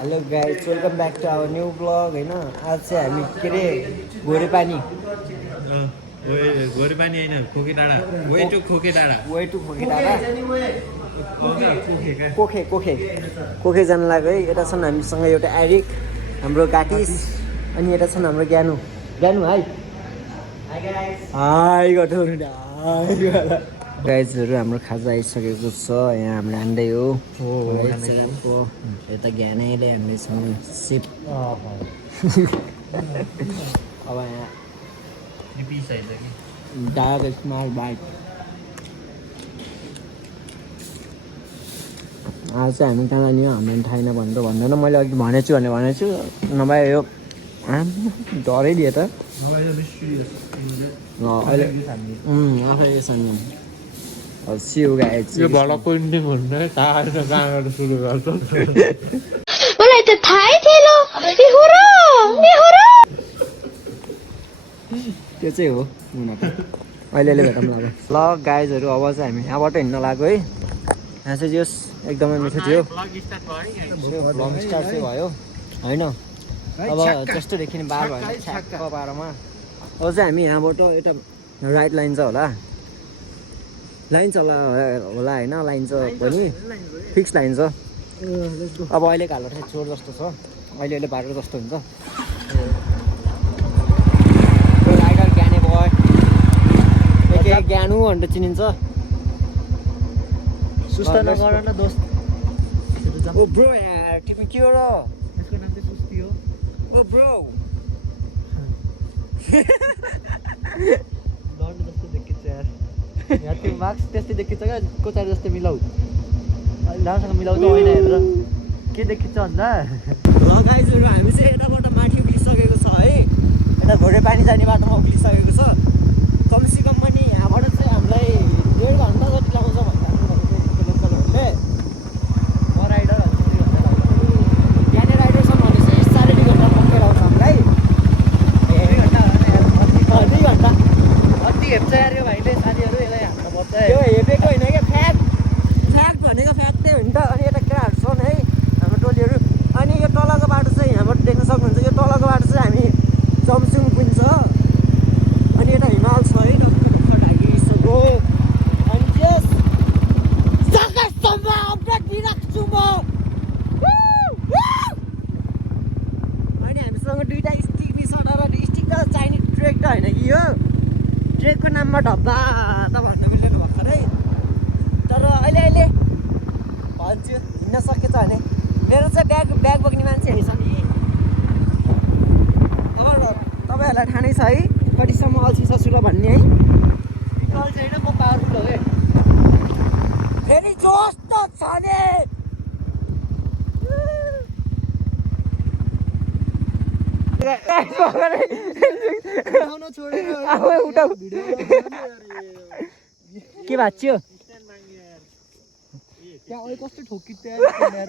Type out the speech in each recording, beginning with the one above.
Hello guys welcome back to our new blog होइन आज चाहिँ हामी के अरे घोरेपानी होइन खोके डाँडा वे टु खोके डाँडा कोखे जानु लाग्यो है। यता छन् हामीसँग एउटा एरिक हाम्रो गाटिस अनि यता छन् हाम्रो ज्ञानु हाई गर्नु गाइजहरू हाम्रो खाजा आइसकेको छ। यहाँ हाम्रो हान्दै हो यता ज्ञानैले हामीसँग सिप अब यहाँ डार्क स्मार्ट बाइक आज चाहिँ हामी कहाँ जाने हो हामीलाई थाहा छैन भनेर भन्दैन। मैले अघि भनेको छु नभए यो डरै दियो त अहिले आफै सानो सिउ गाइज यो भल पेन्टिङ हुन्छ टाढा कहाँबाट सुरु गर्छ मलाई त थाहै थिएन त्यो चाहिँ हो अहिले भेटौँ ल गाइजहरू अब चाहिँ हामी यहाँबाट हिँड्न लाग्यो है। यहाँ चाहिँ जस एकदमै मिठो थियो ब्लग स्टार्ट चाहिँ भयो होइन। अब जस्तो देखिने बार भयो ठ्याक्क बाह्रमा अब चाहिँ हामी यहाँबाट यता राइट लाइन छ होला होइन लाइन छ पनि फिक्स लाइन छ। अब अहिले हालो ठाउँ चोर जस्तो छ अहिले बाटो जस्तो हुन्छ। राइडर ज्ञाने बोय ज्ञानु भनेर चिनिन्छ। सुस्त नगर न दोस्त। ओ ब्रो यार तिमी के हो र? यसको नाम चाहिँ सुस्ती हो। ओ ब्रो लड जस्तो देखिन्छ यार। यहाँ त्यो मार्क्स त्यस्तै देखिन्छ क्या कोचार जस्तो मिलाउ राम्रोसँग मिलाउँछ होइन हेरेर के देखिन्छ भन्दा गाइजहरू हामी चाहिँ यताबाट माथि उक्लिसकेको छ है। यता घोरेपानी जाने बाटोमा उक्लिसकेको छ। कमसेकम पनि यहाँबाट चाहिँ हामीलाई 1.5 घन्टा जति लाउँछ भन्दा लोकलहरूले म राइडर यहाँनिर राइडर छन् भने चाहिँ 2.5 घन्टा पक्कै लाउँछ हामीलाई। 2 घन्टा 2 घन्टा अति हेप्छ यार यो भाइले साथीहरू यसलाई हान्न पर्छ। त्यो हेपेको होइन क्या फ्याक्ट भनेको फ्याक्टै हो नि त। अनि यता केटाहरू छन् है हाम्रो टोलीहरू। अनि यो तलको बाटो चाहिँ यहाँबाट देख्न सक्नुहुन्छ। यो तलको बाटो चाहिँ हामी जमसुङ पुग्छ अनि यता हिमाल छ है ढाकिसक्यो। अनि त्यस दिइराख्छु म। अनि हामीसँग 2टा स्टिक रिसर्ट र स्टिक त चाहिने ट्रेक त होइन कि यो ट्रेकको नाममा ढब्बा त भन्न मिल्दैन भर्खरै। तर अहिले भन्छु हिँड्न सकेछ भने मेरो चाहिँ ब्याग बोक्ने मान्छेहरू छ नि। अब तपाईँहरूलाई थाहा नै छ है कतिसम्म अल्छी ससुर भन्ने है। विकल छैन म पावरफुल हो है। फेरि जोस त छ नि के भाँच्यो त्यहाँ अहिले कस्तो ठोकी यार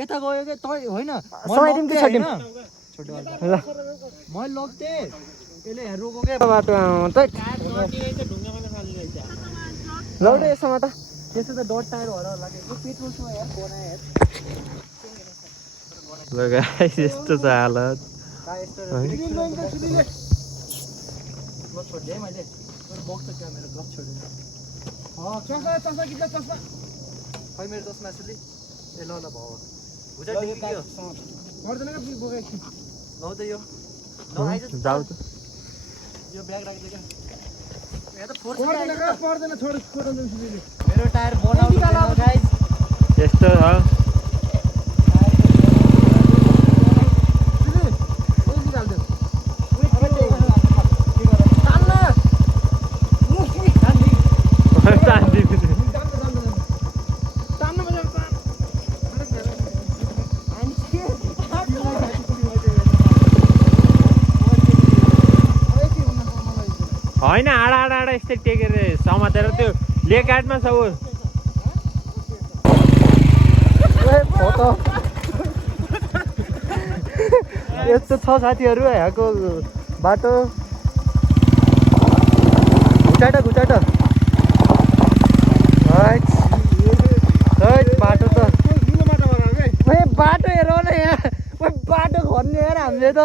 यता गयो क्या तँ होइन समाइदिउँ कि छोडिदिउँ? ल मैले लग्थेँ यसले यहाँ रोको क्या बाटो लौडे यसमा त त्यसो त डट टायर भएर लागेको पेट्रोल छ यार बनाए यार यस्तो छ हालत छोडिदिएँ मैले बक्स क्या मेरो गफ छोडेँ खै मेरो चस्मा सुली ए ल भयो भुजा टिकी के हो लौ त यो जाऊ त यो ब्याग राख्दै क्या यहाँ त फोर्स पर्दैन मेरो टायर बनाउनु गाइस यस्तो छ होइन आडा यस्तै टेकेर समातेर त्यो लेक गाडमा छ ऊ यस्तो छ साथीहरू यहाँको बाटो घुचाट बाटो त बाटो हेर न यहाँ बाटो खन्ने यार हामीले त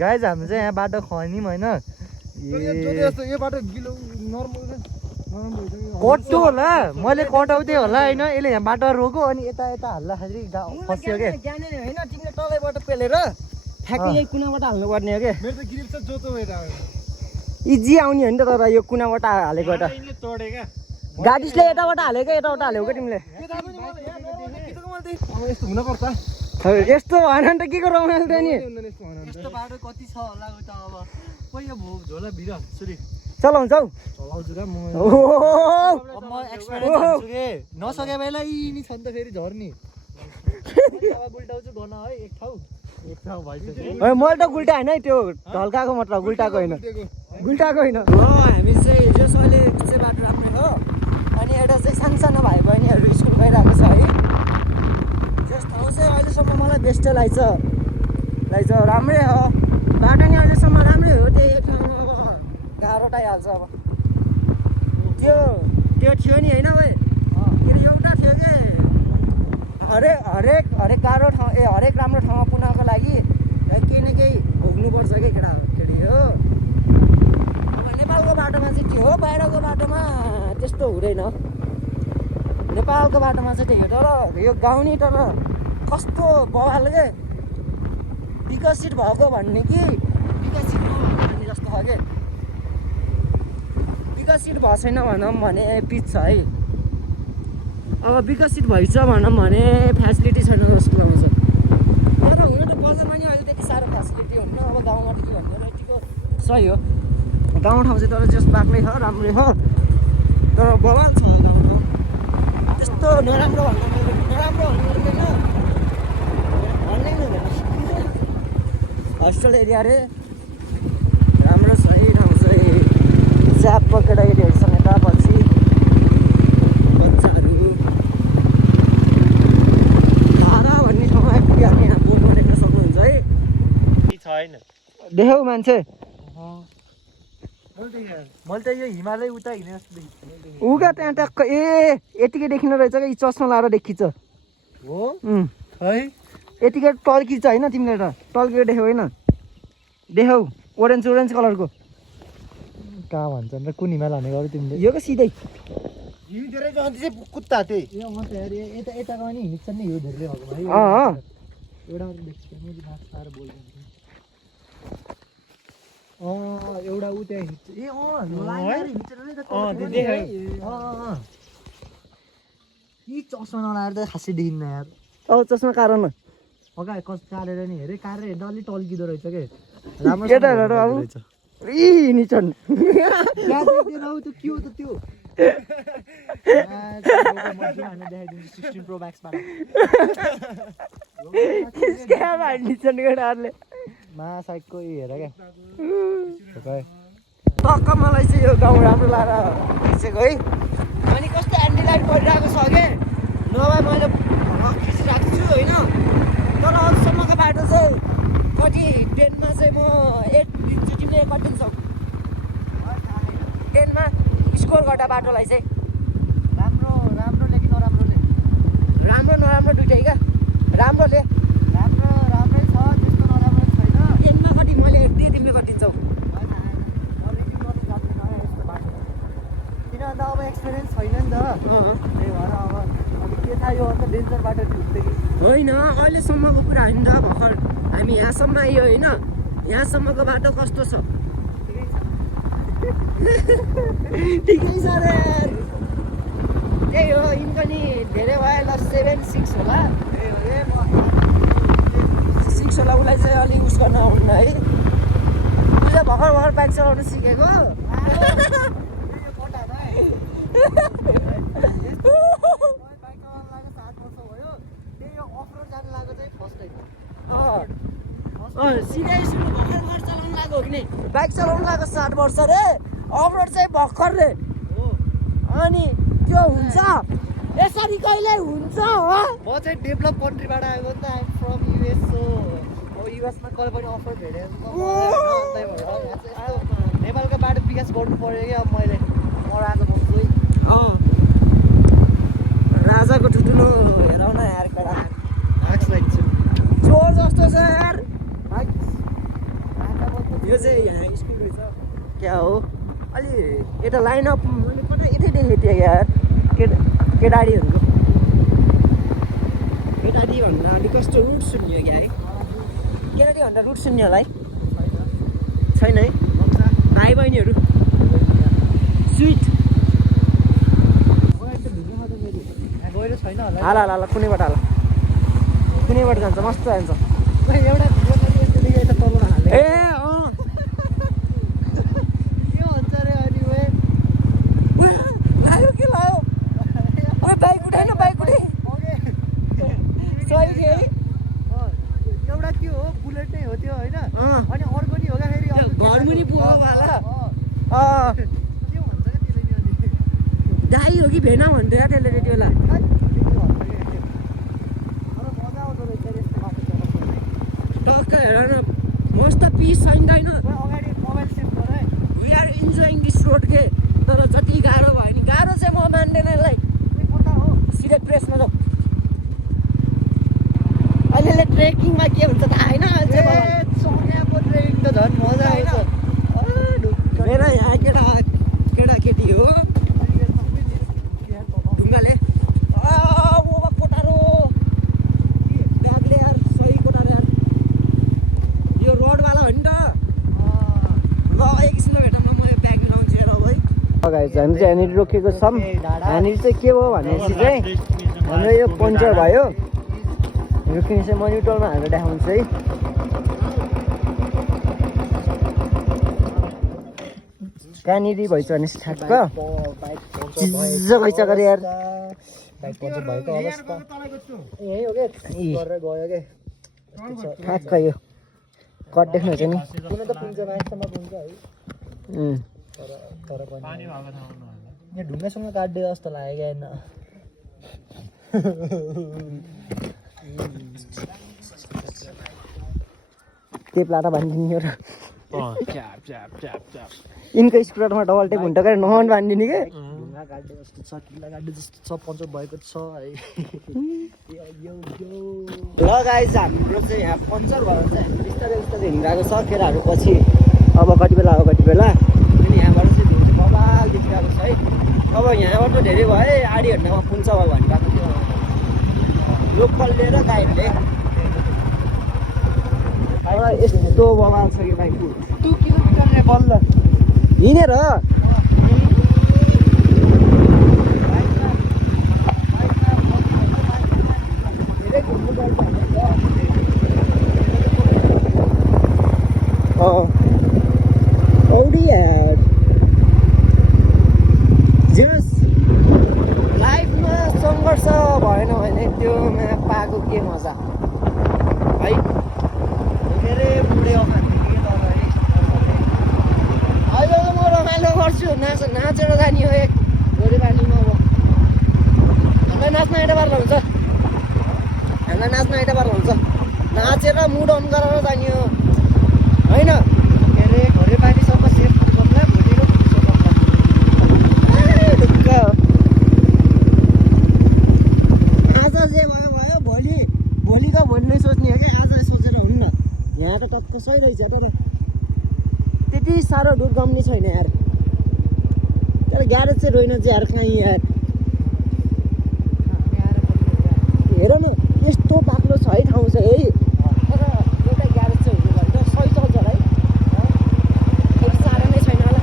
गाइज हामी चाहिँ यहाँ बाटो खन्यौँ होइन कट्यो होला मैले कटाउँदै होला होइन यसले यहाँ बाटो रोक्यो अनि यता यता हाल्दाखेरि फस्यो क्या होइन तिमीले तलैबाट पेलेर ठ्याक्कै यही कुनाबाट हाल्नुपर्ने हो क्या इजी आउने हो नि त तर यो कुनाबाट हालेको त गाडीले यताबाट हालेको यताबाट हाल्यौ क्या तिमीले यस्तो भएन नि त के को रमाइलो त नि यस्तो बाटो कति छ होला त अब खोइ यो झोला भिड सुरी चलाउँछ हौ चलाउँछु र म ओहो म एक्सपिरियन्स हान्छु के नसके बेला यी छ नि त फेरि झर्ने अब गुल्टाउँछु गर्न है एक ठाउँ भइसक्यो मैले त गुल्टा होइन है त्यो ढल्काको मतलब गुल्टाको होइन गुल्टाको होइन हो हामी चाहिँ जस अहिले चाहिँ बाटो राख्ने हो अनि एउटा चाहिँ सानसानो भाइ बहिनीहरू स्कुल गइरहेको छ है जस ठाउँ चाहिँ अहिलेसम्म मलाई बेस्ट लाग्छ राम्रै हो बाटो नि अहिलेसम्म राम्रै हो त्यही एक ठाउँमा अब गाह्रो टाइहाल्छ अब त्यो थियो नि होइन भाइ फेरि एउटा थियो कि हरेक गाह्रो ठाउँ हरेक राम्रो ठाउँमा पुग्नको लागि केही न केही भोग्नुपर्छ कि केटाकेटी हो अब नेपालको बाटोमा चाहिँ के हो बाहिरको बाटोमा त्यस्तो हुँदैन नेपालको बाटोमा चाहिँ त्यही हो तर यो गाउँनी तर कस्तो बवाल के विकसित भएको भन्ने कि विकसित नभएको जस्तो छ कि विकसित भएको छैन भनौँ भने पिच छ है अब विकसित भइछ भनौँ भने फेसिलिटी छैन जस्तो लाउँछ तर हुन त बजारमा नि अहिले त्यति साह्रो फेसिलिटी हुन्न अब गाउँमा त के भन्नु यतिको सही हो गाउँ ठाउँ चाहिँ तर जस बाक्लै छ राम्रै हो तर बवाल छ गाउँ ठाउँ त्यस्तो नराम्रो नराम्रो भन्नु भन्नै हुँदैन होस्टेल एरिया रे राम्रो सही ठाउँ चाहिँ च्याप केटाकेटीहरूसँग यता पछि बच्चाहरू धारा भन्ने ठाउँमा आइपुग्यो हामी यहाँ बोर्डमा देख्न सक्नुहुन्छ है छैन देख्यौ मान्छे मैले त यो हिमालय उता हिँडे जस्तो देखेँ उगा त्यहाँ टक्क ए यतिकै देखिन रहेछ क्या यी चस्मा लाएर देखिन्छ हो है यतिकै टल्किन्छ होइन तिमीले त टल्केको देख्यौ होइन देख्यौ ओरेन्ज कलरको कहाँ भन्छ अन्त कुन हिमाल हाने गऱ्यो तिमीले यो के सिधै हिँडी धेरै जान्छ चाहिँ कुत्ता त्यही ए अँ त यता यताको नि हिँड्छन् नि यो धेरै भएको भाइ अँ एउटा मात्रै देख्छु मैले माथि आएर बोल्दैन एउटा ऊ त्यहाँ हिँड्छ ए लाएर हिँड्छ नि त यी चस्मा नलाएर त खासै देखिन्न यार औ चस्मा कारण अगाडि कस कालेर नि हेरे कालेर हेर्दा अलिक टल्किँदो रहेछ के राम्रो केटाहरू अब इ निचन क्या देख्दैन हौ त्यो के हो त त्यो देखाइदिन्छु 16 प्रो म्याक्सबाट निचन केटाहरूले मा साइडको हेर क्या टक्क मलाई चाहिँ यो गाउँ राम्रो लागेर खिचेको है अनि कस्तो एन्टिलाइट परिरहेको छ कि नभए मैले खिचिरहेको छु होइन तर अहिलेसम्मको बाटो चाहिँ कति 10मा चाहिँ म 8 दिन्छु तिमीले कति दिन्छौ 10मा स्कोर गर्दा बाटोलाई चाहिँ राम्रोले कि नराम्रोले राम्रो नराम्रो दुइटै क्या राम्रोले राम्रै छ त्यस्तो नराम्रो छैन 10मा कति मैले 8 दिएँ तिमीले कति दिन्छौ किन अन्त अब एक्सपिरियन्स छैन नि त त्यही भएर अब के थाहा यो अन्त डेन्जर बाटो थियो कि होइन अहिलेसम्मको कुरा होइन त भर्खर हामी यहाँसम्म आयो होइन यहाँसम्मको बाटो कस्तो छ ठिकै छ रे त्यही हो यिनको नि धेरै भयो ल 7-6 होला 6 होला उसलाई चाहिँ अलिक उस गर्न आउनु है उसले भर्खर बाइक चलाउनु सिकेको सिधै सुरु भर्खर चलाउनु लाग्यो कि नि बाइक चलाउनु लाग्यो 60 वर्ष रे अफरोड चाहिँ भर्खर रे अनि त्यो हुन्छ यसरी कहिले हुन्छ हो म चाहिँ डेभलप कन्ट्रीबाट आएको नि त आइम फ्रम युएस सो अब युएसमा कहिले पनि अफर भेटेँ नेपालको बाटो विकास गर्नु पर्यो कि अब मैले म राजा बस्छु राजा मजाको ठुल्ठुलो हेरौ न यार कडा चोर जस्तो छ यार यो चाहिँ यहाँ स्कुल रहेछ क्या हो अलि यता लाइन अप मैले कता यतै देखेको थिएँ यार केटाडीहरूको केटाडी भन्दा अलिक कस्तो रुट सुन्यो क्या केटाडी भन्दा रुट सुन्यो होला है छैन है भाइ बहिनीहरू स्विट गएर छैन होला हाल कुनैबाट हाल कुनैबाट जान्छ मस्त जान्छ एउटा भिडियो तलमा हाले ए के भन्छ रे अनि लायो के लायो अरे बाइक उठाएन बाइक उठाए सही थियो है एउटा के हो बुलेट नै हो त्यो होइन अनि अर्को नि होगा फेरि घरमुनि पुगो होला के भन्छ के त्यसले नि अनि दाई हो कि भेना भन्थ्यो यार त्यसले त्यति बेला टक्क हेर न मस्त पिस छैन अगाडि मोबाइल सेभ गर है we are enjoying this road के तर जति गाह्रो भयो नि गाह्रो चाहिँ म मान्दैन यसलाई कता हो सिधै प्रेसमा जाऊ अहिले ट्रेकिङमा के हुन्छ थाहा होइन सोनियाको ट्रेकिङ त झन् मजा आउँछ मेरो यहाँ केटाकेटी हो ढुङ्गाले कोटारो ब्यागले यार सही कोटारो यार यो रोडवाला हो नि त ल एकछिन भेटमा म यो ब्याग मिलाउँछु हेर भाइ हामी चाहिँ यहाँनिर रोकेको छौँ यहाँनिर चाहिँ के भयो भनेपछि चाहिँ हाम्रो यो पङ्चर भयो रोकिने चाहिँ म न्युट्रलमा हालेर देखाउँछु है कहाँनिर भइछ भने ठ्याक्क चिज भइछ गरे यार बाइक पञ्चर भएको अवस्था यही हो के गरेर गयो के ठ्याक्क यो कट देख्नुहुन्छ नि कुनै त पुग्छ माथिसम्म पुग्छ है तर पनि यहाँ ढुङ्गासँग काट्दै जस्तो लाग्यो क्या टेप लाएर बाँधिदिने हो र यिनको स्कुटरमा डबल टेप हुन्छ क्या नहन बाँधिदिने के ढुङ्गा काट्दै जस्तो छ किल्ला काट्दै जस्तो छ पञ्चर भएको छ है ल गाइस हाम्रो चाहिँ यहाँ पङ्चर भएर चाहिँ हामी बिस्तारै बिस्तारै हिँडिरहेको छ केटाहरू पछि अब कति बेला अनि यहाँबाट चाहिँ भ्यू चाहिँ बबाल देखिरहेको छ है अब यहाँबाट धेरै भयो है आधी घन्टामा पुग्छ भयो भनिरहेको थियो लोकलले र गाइडले यस्तो बबाल छ कि बाइक 2 किलोमिटर रे बल्ल हिँडेर औडी यार लाइफमा सङ्घर्ष भएन भने त्योमा पाएको के मजा है धेरै बुढे अहिले म रमाइलो गर्छु नाचेर जाने हो एक भोलि पानीमा अब हामीलाई नाच्न एउटा पार्ला हुन्छ नाचेर मुड अन गरेर जाने हो होइन के अरे घरे पानीसम्म सेफ पुग्ला भोलिको ढुक्क आज जे भयो भोलिको भोलि नै सोच्ने हो क्या आज सोचेर हुन्न यहाँ त टक्क सही रहेछ तर त्यति साह्रो दुर्गम्ने छैन यार तर ग्यारेज चाहिँ रहेन चाहिँ यार कहीँ यार हेर न यस्तो बाक्लो छ है ठाउँ चाहिँ है तर एउटा ग्यारेज चाहिँ हुनु भने त सही चल्छ होला है त्यति साह्रो नै छैन होला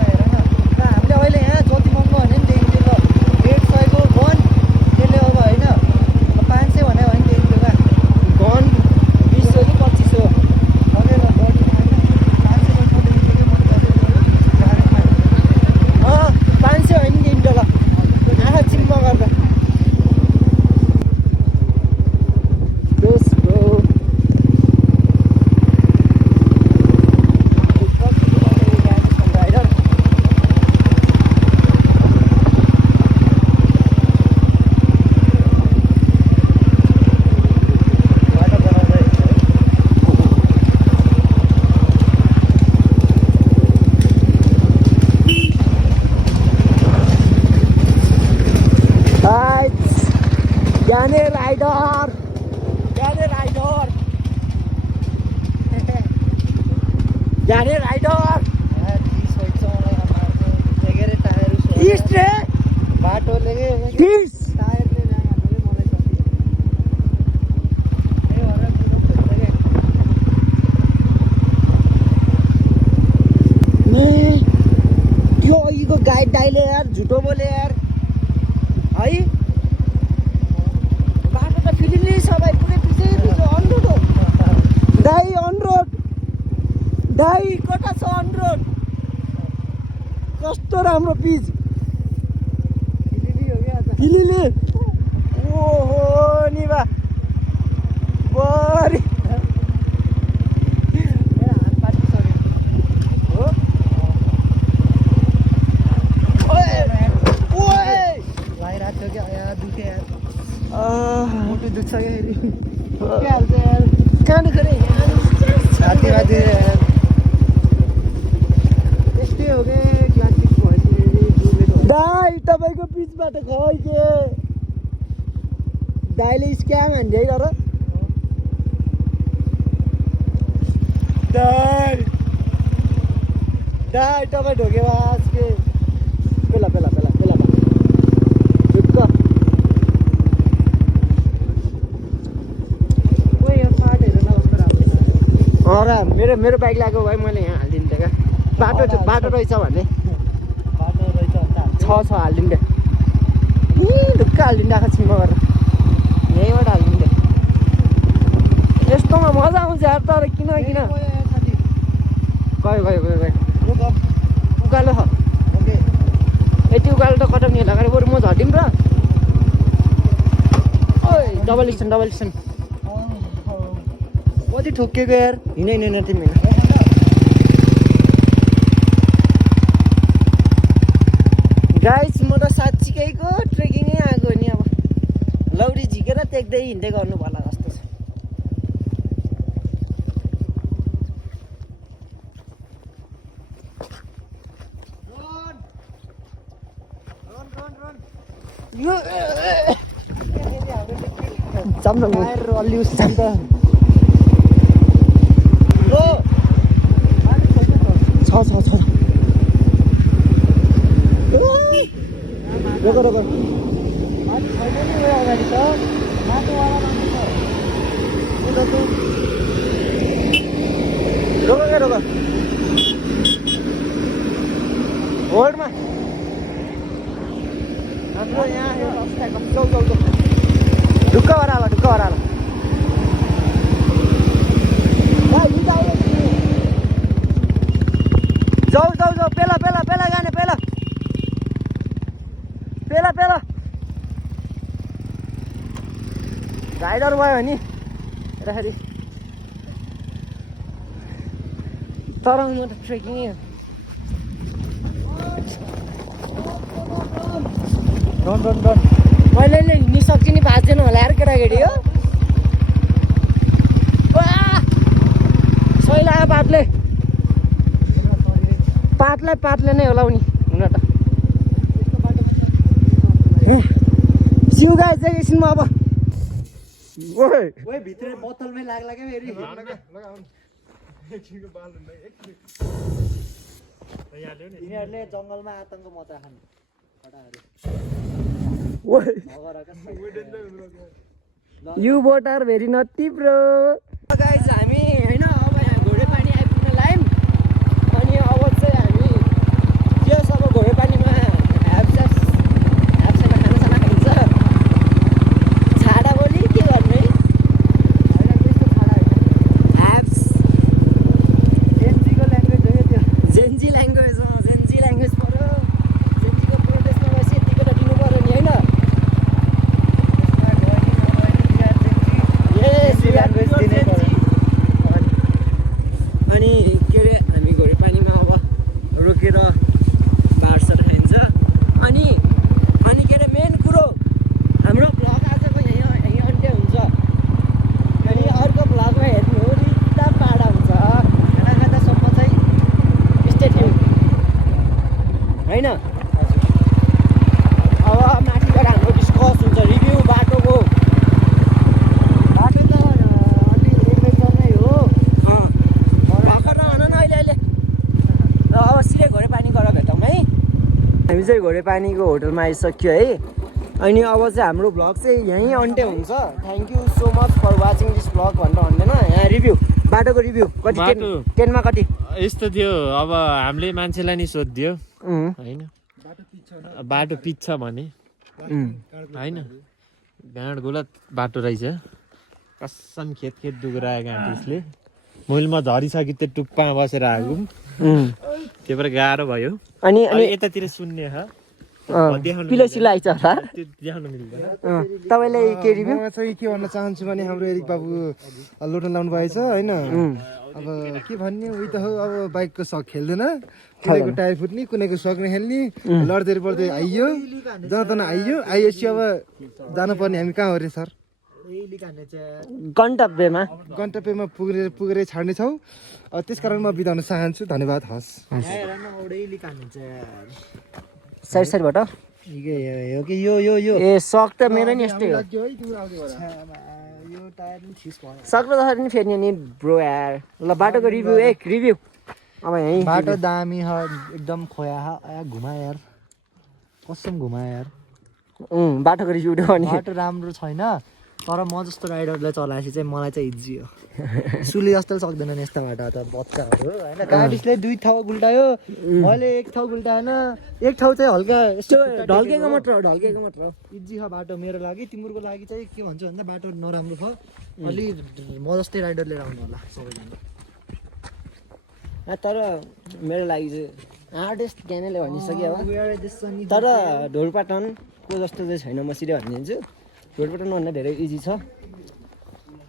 हेर न हामीले अहिले यहाँ जति महँगो भने नि देखिन्थ्यो ल 150 को गन त्यसले अब होइन 500 भन्यो भने देखिन्थ्यो क्या गन 20 कि 2500 अरे ल बडी 500 होइन दिन्छ ल आँखा चिम्म गर्दा ज्ञाने राइडर ज्ञाने राइडर ज्ञाने राइडर इस्ट रे बाटोले फिस टायरले ल्याङहरूले मलाई त्यो अघिको गाइड दाइले यार झुटो बोले यार है बाटो त फिल्मले सबै पुरै पिछे अनरोड हो दाइ अनरोड दाइ कता छ अनरोड कस्तो राम्रो पिच फिलिली ओहो निभा बरी मोटो दुख्छ क्या फेरि कहाँ खरे राति राति त्यस्तै हो क्या क्लासिक भएपछि दाइ तपाईँको पिचबाट खै के दाइले स्क्याम हान्दै गर दाइ दाइ तपाईँ ढोकेबाज के पेला पेला पेला पेला ढुक्क मेरो मेरो बाइक ल्याएको भए मैले यहाँ हालिदिन्थेँ क्या बाटो रहेछ भने छ हालिदिन्थेँ ढुक्क हालिदिन्थेँ आएको छिमा गरेर यहीँबाट हालिदिन्थेँ यस्तोमा मजा आउँछ यार तर किन किन गयो उकालो छ यति उकालो त कटाउने लगाएर बरु म झटिम र ओइ डबल स्ट्यान्ड कति ठोकिएको यार हिँड तिमी गाइस म त साँच्चीकैको ट्रेकिङै आएको नि अब लौरी झिकेर टेक्दै हिँड्दै गर्नु पर्ला जस्तो छ चम्न अलि उस त छ रोक अगाडि त माटोवाला रोक होल्डमा हाम्रो यहाँ ढुक्क हराला जाऊ पेला गाने पेला राइडर भयो नि हेर्दाखेरि तर म त ट्रेकिङ रन मैले हिँडिसक्छु नि बाँच्दैन होला यार केटाकेटी हो सही लाग्यो पातले नै होला नि हुन त सिउगा चाहिँ एकछिनमा अब ओए भित्र बोतलमै लाग्ला क्या फेरि यिनीहरूले जङ्गलमा आतङ्क मचाखान् you both are very naughty bro guys हामी होइन अब यहाँ घोडेपानी आइपुग्न लाग्यौँ अनि अब चाहिँ हामी जस अब घोडेपानीमा ह्याप्समा खानासाना खाइन्छ छाडा बोली के गर्ने ह्याप्स जेन्जीको ल्याङ्ग्वेज हो त्यो जेन्जी ल्याङ्ग्वेज पऱ्यो जेन्जीको प्रोटेस्टमा बसी यतिको त दिनु पऱ्यो नि होइन ल्याङ्ग्वेज दिनै पऱ्यो अनि के अरे हामी घोडेपानीमा अब रोकेर बारसर खाइन्छ अनि के अरे मेन कुरो हाम्रो भ्लग आजको यहीँ अन्त्य हुन्छ अनि अर्को भ्लगमा हेर्नु हो रित्ता पाडा हुन्छ खाना खाँदासम्म चाहिँ स्टे ट्युन होइन अब माथिबाट हाम्रो डिस्कस हुन्छ रिभ्यू बाटोको चाहिँ घोडेपानीको होटलमा आइसक्यो है। अनि अब चाहिँ हाम्रो भ्लग चाहिँ यहीँ अन्त्य हुन्छ। Thank you so much for watching this vlog भनेर भन्दैन यहाँ रिभ्यू बाटोको रिभ्यू कति बाटो 10मा कति यस्तो थियो। अब हामीले मान्छेलाई नि सोधिदियो होइन बाटो पिच छ भने होइन गाँड गुलत बाटो रहेछ कसम खेत खेत डुगरायो गाँटिसले मुलमा झरिसक्यो त्यो टुप्पामा बसेर आएको त्यो भएर गाह्रो भयो। अनि यतातिर सुन्ने पिलो सिलो आइछ होला त्यो देखाउनु मिल्दैन। तपाईँलाई के रिभ्यू म चाहिँ के भन्न चाहन्छु भने हाम्रो एरिक बाबु लोटन लाउनु भएछ होइन। अब के भन्ने उही त हो अब बाइकको सक खेल्दैन कुनैको टायर फुट्ने कुनैको सक नखेल्ने लड्दै पड्दै आइयो जनातना आइएपछि अब जानुपर्ने हामी कहाँ हो रे सर गन्तव्यमा पुगेर छाड्नेछौँ। त्यसकारण म बिताउन चाहन्छु। धन्यवाद हस्। साइडबाट ए सक त मेरो नि यस्तै हो सक्दाखेरि नि फेर्ने नि ब्रो यार। ल बाटोको रिभ्यू रिभ्यू अब यहीँ बाटो दामी ह एकदम खोया घुमा यार कसम घुमा यार। बाटोको रिभ्यू भने बाटो राम्रो छैन तर म जस्तो राइडरलाई चलाएपछि चाहिँ मलाई चाहिँ इजी हो। सुली जस्तो सक्दैन नि यस्तो बाटो त बच्चाहरू होइन। गाडीले 2 ठाउँ गुल्टायो मैले 1 ठाउँ गुल्टाएन 1 ठाउँ चाहिँ हल्का ढल्केको मात्र हो इजी छ बाटो मेरो लागि। तिम्रो लागि चाहिँ के भन्छ भन्दा बाटो नराम्रो छ अलि म जस्तै राइडर लिएर आउनु होला सबैजना। तर मेरो लागि चाहिँ आर्टिस्ट ज्ञानले भनिसक्यो अब तर ढोलपाटनको जस्तो चाहिँ छैन म सिधै भनिदिन्छु। ढोलपाटन भन्दा धेरै इजी छ।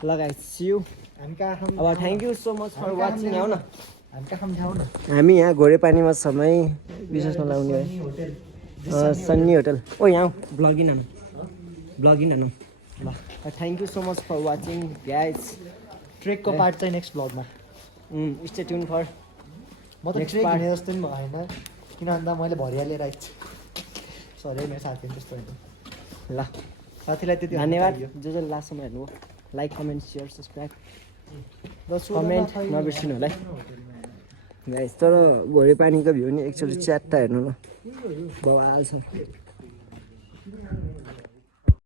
लगाइसियो अब thank you so much for watching. आऊ न हामी यहाँ घोडेपानीमा समय विशेष नलाउने है सन्नी होटल ओ यहाँ ब्लगिङ हानौँ ल। Thank you so much for watching guys. ट्रेकको पार्ट चाहिँ नेक्स्ट ब्लगमा स्टे ट्युन फर म त ट्रेक हिँडे जस्तो पनि भएन किन भन्दा मैले भरियालेर आइछु सरी मेरो साथीहरू त्यस्तो होइन। ल साथीलाई त्यति धन्यवाद जो लास्टसम्म हेर्नु like comment share subscribe comment नबिर्सिनु होला है गाइस। तर घोडेपानीको भ्यू नि एकचोटि च्याट्टा हेर्नु ल बवाल छ।